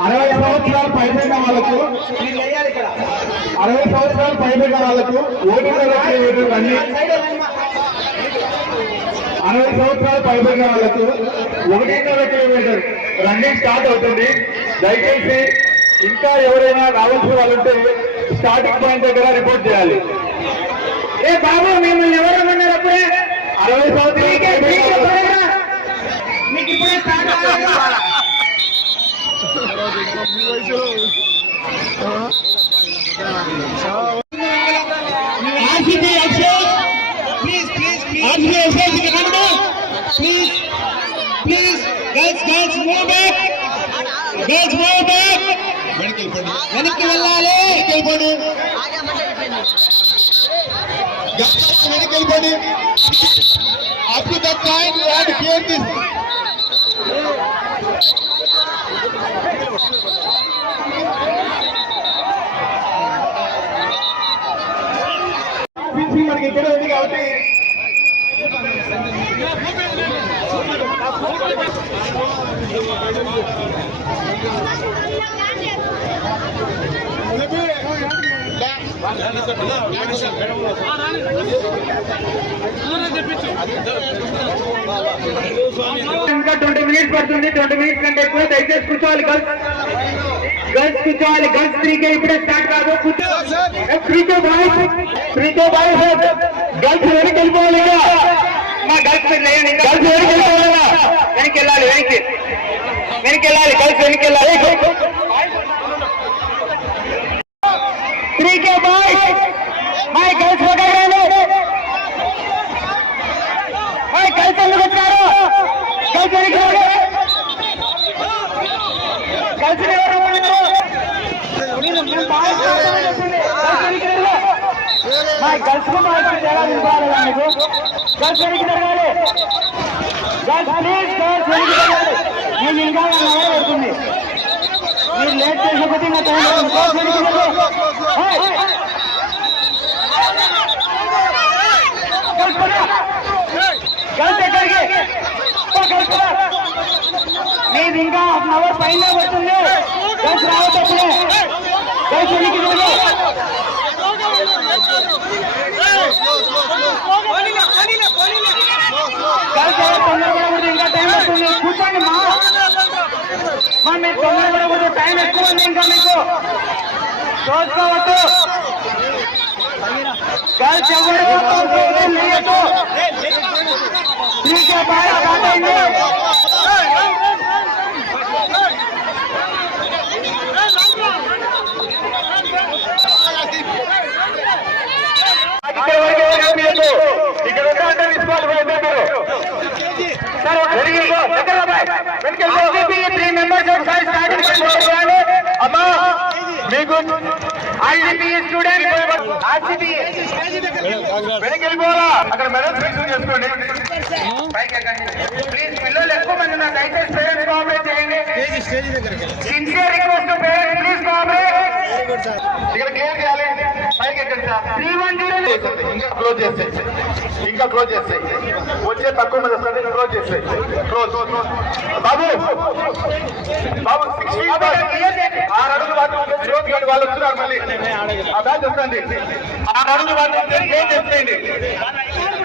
అరవై సంవత్సరాలు వాళ్ళకు అరవై సంవత్సరాలు పైబడిన వాళ్ళకు ఓటర్లకు అన్ని అరవై సంవత్సరాలు వాళ్ళకు కిలోమీటర్ రన్నింగ్ స్టార్ట్ అవుతుంది దయచేసి ఇంకా ఎవరైనా రావాల్సిన వాళ్ళు ఉంటే స్టార్టింగ్ పాయింట్ దగ్గర రిపోర్ట్ చేయాలి ఏ బాబు మిమ్మల్ని ఎవరు అన్నారు అప్పుడే అరవై సంవత్సరాలు మీకే- ఇప్పుడే start please, move back. Move back. వెనక్కి వెళ్ళాలి వెనక్కి వెళ్ళిపోండి up to that time you have to clear this పిలిచి మనకి ఇక్కడ ఉంది కాబట్టి ఇంకా ట్వంటీ మినిట్స్ పడుతుంది ట్వంటీ మినిట్స్ కంటే ఎక్కువ దయచేసి కూర్చోవాలి గర్ల్స్ గర్ల్స్ కూర్చోవాలి గర్ల్స్ త్రీకే ఇప్పుడే స్టార్ట్ కాదు త్రీకే బాయ్స్ త్రీకే బాయ్స్ గర్ల్స్ వెనక్కి వెళ్ళిపోవాలి ఇంకా. మా గర్ల్స్ మీరు లేండి గర్ల్స్ వెనక్కి వెళ్ళిపోవాలా వెనక్కి వెళ్ళాలి వెనక్కి వెనక్కి వెళ్ళాలి గర్ల్స్ వెనక్కి వెళ్ళాలి త్రీకే బాయ్స్ మై గర్ల్స్ గర్ల్స్కు బాయ్స్ తేడా కదా మీకు గర్ల్స్ వెనక్కి జరగాలి గర్ల్స్ ప్లీజ్ గర్ల్స్ వెనక్కి జరగాలి నేను ఇంకా వన్ అవర్ పడుతుంది? మీరు లేట్ చేసే ఇంకా టైం పడుతుంది గర్ల్స్ వెనక్కి! గర్ల్స్ ఎక్కడికి. మీది ఇంకా హాఫ్ అవర్ పైన పడుతుంది. టైం ఎక్కువ ఉంది ఇంకా మీకు చూసుకోవద్దు గర్ల్స్ ఎవరు లేదు త్రీకే బాయ్ స్టార్ట్ అయింది ఇక్కడ వరకు ఎవరు కనిపించద్దు. ఇక్కడ ఉంటారంటే తీసుకోవాలి పోయి ఇద్దరు మీరు. సార్ వెనక్కి వెళ్ళిపో. ఎక్కడ బాయ్? వెనక్కి వెళ్ళిపో. ఆర్సీబీ త్రీ మెంబర్స్ ఒకసారి స్టార్టింగ్ చేసుకోవాలి అమ్మా మీకు ఆర్సీబీ స్టూడెంట్ ఆర్సీబీ వెనక్కి వెళ్ళిపోవాలా అక్కడ మెడల్ రిసీవ్ చేసుకోండి. ప్లీజ్ పిల్లలు ఎక్కువ మంది ఉన్నారు. దయచేసి పేరెంట్స్ కోఆపరేట్ చేయండి. Sincere request parents please cooperate ఇక్కడ క్లియర్ చేయాలి. పైకి ఎక్కండి సార్. త్రీ వన్ జీరో ఇంకా క్లోజ్ చేస్తాయి ఇంకా క్లోజ్ చేస్తాయి వచ్చే తక్కువ మంది వస్తుంది క్లోజ్ చేస్తాయి క్లోజ్ బాబు. బాబు సిక్స్ వాళ్ళు వస్తున్నారు మళ్ళీ. ఆ బ్యాచ్ వస్తుంది ఆరు వాళ్ళు క్లోజ్